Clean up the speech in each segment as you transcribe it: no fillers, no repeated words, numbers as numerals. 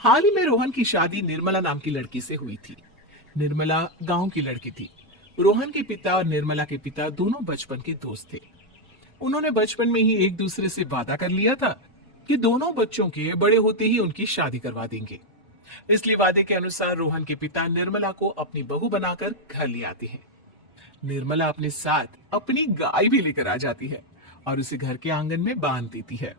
हाल ही में रोहन की शादी निर्मला नाम की लड़की से हुई थी। निर्मला गांव की लड़की थी। रोहन के पिता और निर्मला के पिता दोनों बचपन के दोस्त थे। उन्होंने बचपन में ही एक दूसरे से वादा कर लिया था कि दोनों बच्चों के बड़े होते ही उनकी शादी करवा देंगे। इसलिए वादे के अनुसार रोहन के पिता निर्मला को अपनी बहू बनाकर घर ले आते हैं। निर्मला अपने साथ अपनी गाय भी लेकर आ जाती है और उसे घर के आंगन में बांध देती है।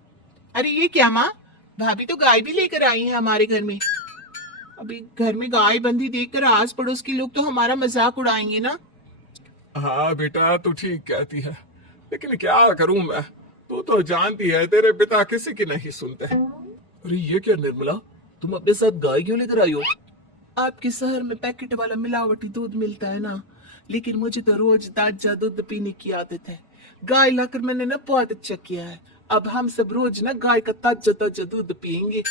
अरे ये क्या माँ, भाभी तो गाय भी लेकर आई है हमारे घर में। अभी घर में गाय बंधी देखकर आस पड़ोस के लोग तो हमारा मजाक उड़ाएंगे ना। हाँ बेटा, तू ठीक कहती है, लेकिन क्या करूं मैं। तू तो जानती है तेरे पिता किसी की नहीं सुनते। अरे ये क्या निर्मला, तुम अपने साथ गाय क्यों लेकर आई हो? आपके शहर में पैकेट वाला मिलावटी दूध मिलता है ना, लेकिन मुझे तो रोज ताजा दूध पीने की आदत है। गाय लाकर मैंने ना बहुत अच्छा किया है। अब हम सब रोज ना गाय का ताजा ताजा दूध पियेंगे।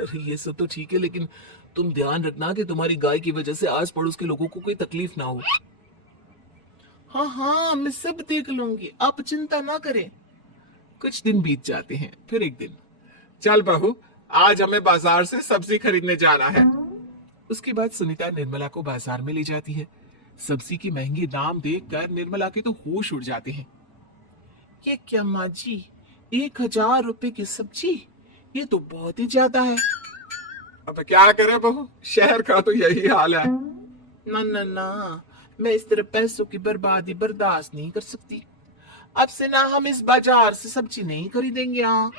अरे ये सब तो ठीक है, लेकिन तुम ध्यान रखना कि तुम्हारी गाय की वजह से आस पड़ोस के लोगों को कोई तकलीफ ना हो। हाँ हाँ, मैं सब देख लूंगी, आप चिंता ना करें। कुछ दिन बीत जाते हैं। फिर एक दिन, चल बहू, आज हमें बाजार से सब्जी खरीदने जाना है। उसके बाद सुनीता निर्मला को बाजार में ले जाती है। सब्जी की महंगी दाम देखकर निर्मला के तो होश उड़ जाते हैं। ये क्या माँ जी, 1,000 रुपए की सब्जी, ये तो बहुत ही ज्यादा है। अब क्या करे बहू, शहर का तो यही हाल है। ना ना ना, मैं इस तरह पैसों की बर्बादी बर्दाश्त नहीं कर सकती। अब से ना हम इस बाजार से सब्जी नहीं खरीदेंगे। हाँ।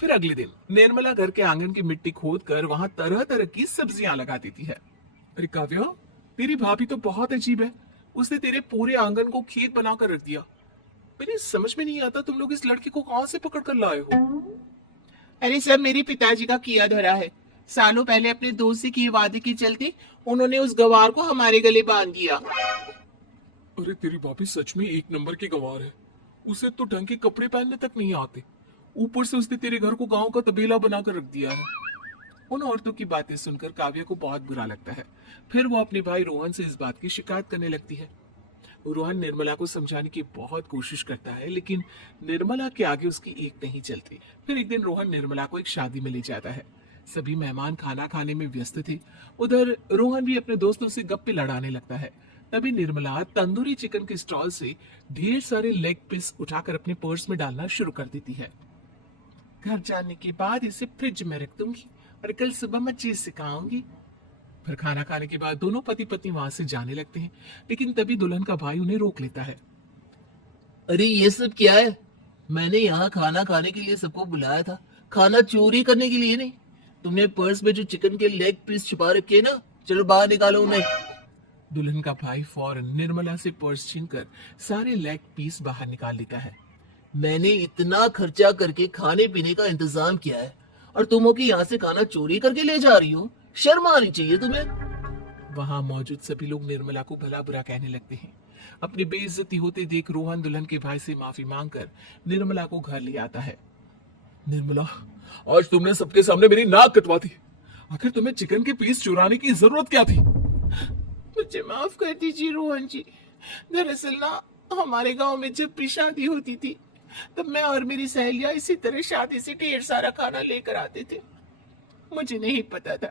फिर अगले दिन निर्मला घर के आंगन की मिट्टी खोद कर वहां तरह तरह की सब्जियां लगा देती है। अरे काव्या, तेरी भाभी तो बहुत अजीब है। उसने तेरे पूरे आंगन को खेत बनाकर रख दिया। मेरी समझ में नहीं आता तुम लोग इस लड़की को कहां से पकड़ कर लाए हो। अरे सब मेरे पिताजी का किया धरा है। सालों पहले अपने दोस्त से किए वादे के चलते उन्होंने उस गवार को हमारे गले बांध दिया। अरे तेरी भाभी सच में एक नंबर की गंवार है। उसे तो ढंग के कपड़े पहनने तक नहीं आते, ऊपर से उसने तेरे घर को गांव का तबेला बनाकर रख दिया है। उन औरतों की बातें सुनकर काव्या को बहुत बुरा लगता है। फिर वो अपने भाई रोहन से इस बात की शिकायत करने लगती है। रोहन निर्मला को समझाने की बहुत कोशिश करता है, लेकिन निर्मला के आगे उसकी एक नहीं चलती। फिर एक दिन रोहन निर्मला को एक शादी में ले जाता है। सभी मेहमान खाना खाने में व्यस्त थे। उधर रोहन भी अपने दोस्तों से गप्पे लड़ाने लगता है। तभी निर्मला तंदूरी चिकन के स्टॉल से ढेर सारे लेग पीस उठाकर अपने पर्स में डालना शुरू कर देती है। घर जाने के बाद इसे फ्रिज में रख दूंगी और कल सुबह मैं चीज सिखाऊंगी। फिर खाना खाने के बाद दोनों पति पत्नी वहां से जाने लगते हैं, लेकिन तभी दुल्हन का भाई उन्हें रोक लेता है। अरे ये सब क्या है? मैंने यहाँ खाना खाने के लिए सबको बुलाया था, खाना चोरी करने के लिए नहीं। तुमने पर्स में जो चिकन के लेग पीस छुपा रखे ना, चलो बाहर निकालो उन्हें। दुल्हन का भाई फौरन निर्मला से पर्स छीनकर सारे लेग पीस बाहर निकाल लेता है। मैंने इतना खर्चा करके खाने पीने का इंतजाम किया है और तुम हो कि यहाँ से खाना चोरी करके ले जा रही हो? शर्म आनी चाहिए तुम्हें। वहां मौजूद सभी लोग निर्मला को भला बुरा कहने लगते हैं। अपनी बेइज्जती होते देख रोहन दुल्हन के भाई से माफी मांगकर निर्मला को घर ले आता है। निर्मला, आज तुमने सबके सामने मेरी नाक कटवा दी। आखिर तुम्हें चिकन के पीस चुराने की जरूरत क्या थी? मुझे माफ कर दीजिए रोहन जी। दरअसल ना, हमारे गांव में जब भी शादी होती थी तब मैं और मेरी सहेलियां इसी तरह शादी से ढेर सारा खाना लेकर आते थे। मुझे नहीं पता था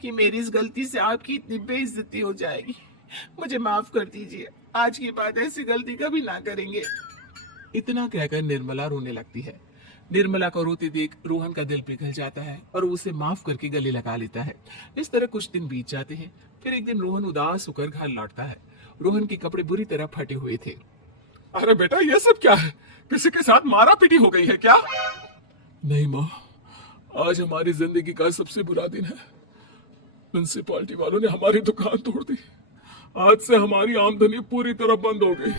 कि मेरी इस गलती से आपकी इतनी बेइज्जती हो जाएगी। मुझे माफ कर दीजिए, आज के बाद ऐसी गलती कभी ना करेंगे। इतना कहकर निर्मला रोने लगती है। निर्मला को रोते देख रोहन का दिल पिघल जाता है और उसे माफ करके गले लगा लेता है। इस तरह कुछ दिन बीत जाते हैं। फिर एक दिन रोहन उदास होकर घर लौटता है। रोहन के कपड़े बुरी तरह फटे हुए थे। अरे बेटा, ये सब क्या है? किसी के साथ मारा पीटी हो गई है क्या? नहीं माँ, आज हमारी जिंदगी का सबसे बुरा दिन है। म्युनिसिपालिटी वालों ने हमारी दुकान तोड़ दी। आज से हमारी आमदनी पूरी तरह बंद हो गई।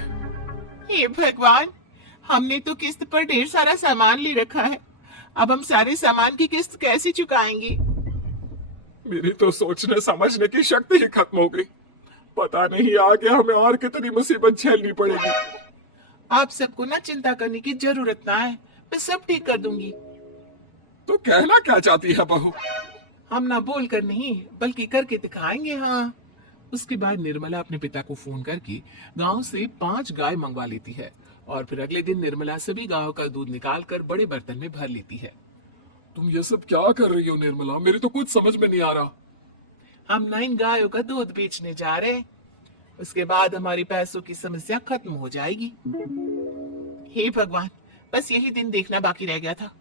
हे भगवान, हमने तो किस्त पर ढेर सारा सामान ले रखा है। अब हम सारे सामान की किस्त कैसे चुकाएंगे? मेरी तो सोचने समझने की शक्ति ही खत्म हो गई। पता नहीं आगे हमें और कितनी मुसीबत झेलनी पड़ेगी। आप सबको ना चिंता करने की जरूरत ना है, मैं सब ठीक कर दूंगी। तो कहना क्या चाहती है बहू? हम ना बोल कर नहीं बल्कि करके दिखाएंगे। हाँ। उसके बाद निर्मला अपने पिता को फोन करके गांव से 5 गाय मंगवा लेती है और फिर अगले दिन निर्मला सभी गायों का दूध निकाल कर बड़े बर्तन में भर लेती है। तुम ये सब क्या कर रही हो निर्मला? मेरी तो कुछ समझ में नहीं आ रहा। हम 9 गायों का दूध बेचने जा रहे हैं। उसके बाद हमारी पैसों की समस्या खत्म हो जाएगी। हे भगवान, बस यही दिन देखना बाकी रह गया था।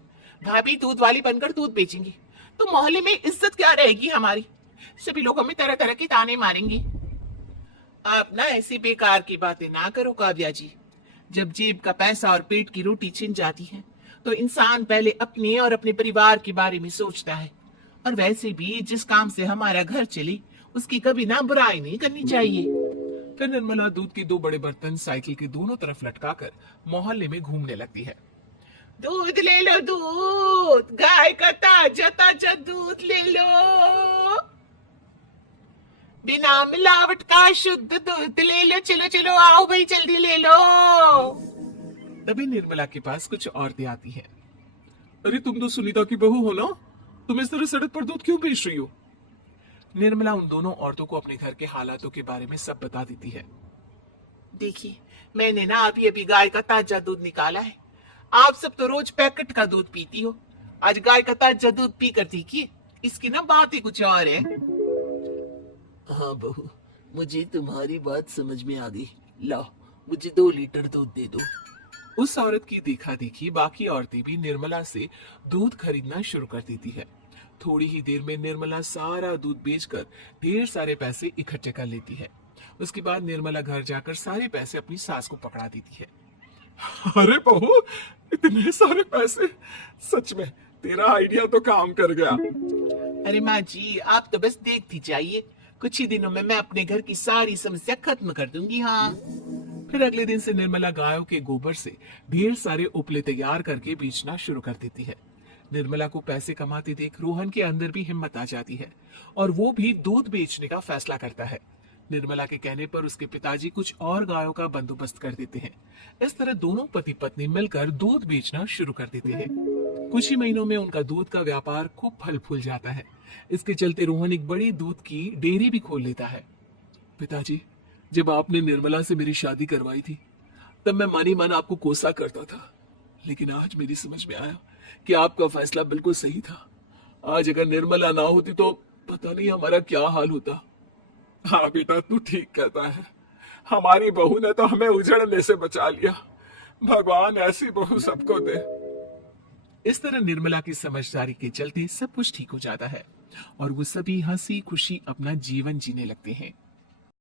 भाभी दूध वाली बनकर दूध बेचेंगी तो मोहल्ले में इज्जत क्या रहेगी हमारी। सभी लोग हमें तरह तरह के ताने मारेंगे। आप ना ऐसी बेकार की बातें ना करो काव्या जी। जब जेब का पैसा और पेट की रोटी छिन जाती है तो इंसान पहले अपने और अपने परिवार के बारे में सोचता है। और वैसे भी जिस काम से हमारा घर चले उसकी कभी ना बुराई नहीं करनी चाहिए। फिर निर्मला दूध के 2 बड़े बर्तन साइकिल के दोनों तरफ लटकाकर मोहल्ले में घूमने लगती है। दूध ले लो, दूध, गाय का ताजा ताजा दूध ले लो, बिना मिलावट का शुद्ध दूध ले लो, चलो चलो आओ भाई जल्दी ले लो। तभी निर्मला के पास कुछ औरतें आती हैं। अरे तुम तो सुनीता की बहू हो ना? तुम इस तरह सड़क पर दूध क्यों बेच रही हो? निर्मला उन दोनों औरतों को अपने घर के हालातों के बारे में सब बता देती है। देखिए, मैंने ना अभी अभी गाय का ताजा दूध निकाला है। आप सब तो रोज पैकेट का दूध पीती हो, आज गाय का ताजा दूध पी कर देखिए, इसकी ना बात ही कुछ और है। हाँ बहू, मुझे तुम्हारी बात समझ में आ गई। लाओ, मुझे 2 लीटर दूध दे दो। उस औरत की देखा देखी बाकी औरतें भी निर्मला से दूध खरीदना शुरू कर देती है। थोड़ी ही देर में निर्मला सारा दूध बेचकर ढेर सारे पैसे इकट्ठे कर लेती है। उसके बाद निर्मला घर जाकर सारे पैसे अपनी सास को पकड़ा देती है। अरे बहू, इतने सारे पैसे! सच में तेरा आइडिया तो काम कर गया। अरे माँ जी, आप तो बस देखती जाइए, कुछ ही दिनों में मैं अपने घर की सारी समस्या खत्म कर दूंगी। हाँ। फिर अगले दिन से निर्मला गायों के गोबर से ढेर सारे उपले तैयार करके बेचना शुरू कर देती है। निर्मला को पैसे कमाते देख रोहन के अंदर भी हिम्मत आ जाती है और वो भी दूध बेचने का फैसला करता है। निर्मला के कहने पर उसके पिताजी कुछ और गायों का बंदोबस्त कर देते हैं। इस तरह दोनों पति पत्नी मिलकर दूध बेचना शुरू कर देते हैं। कुछ ही महीनों में उनका दूध का व्यापार खूब फल फूल जाता है। इसके चलते रोहन एक बड़ी दूध की डेयरी भी खोल लेता है। पिताजी, जब आपने निर्मला से मेरी शादी करवाई थी तब मैं मन ही मन आपको कोसा करता था, लेकिन आज मेरी समझ में आया कि आपका फैसला बिल्कुल सही था। आज अगर निर्मला ना होती तो पता नहीं हमारा क्या हाल होता। हाँ बेटा, तू ठीक कहता है। हमारी बहू ने तो हमें उजड़ने से बचा लिया। भगवान ऐसी बहू सबको दे। इस तरह निर्मला की समझदारी के चलते सब कुछ ठीक हो जाता है और वो सभी हंसी खुशी अपना जीवन जीने लगते हैं।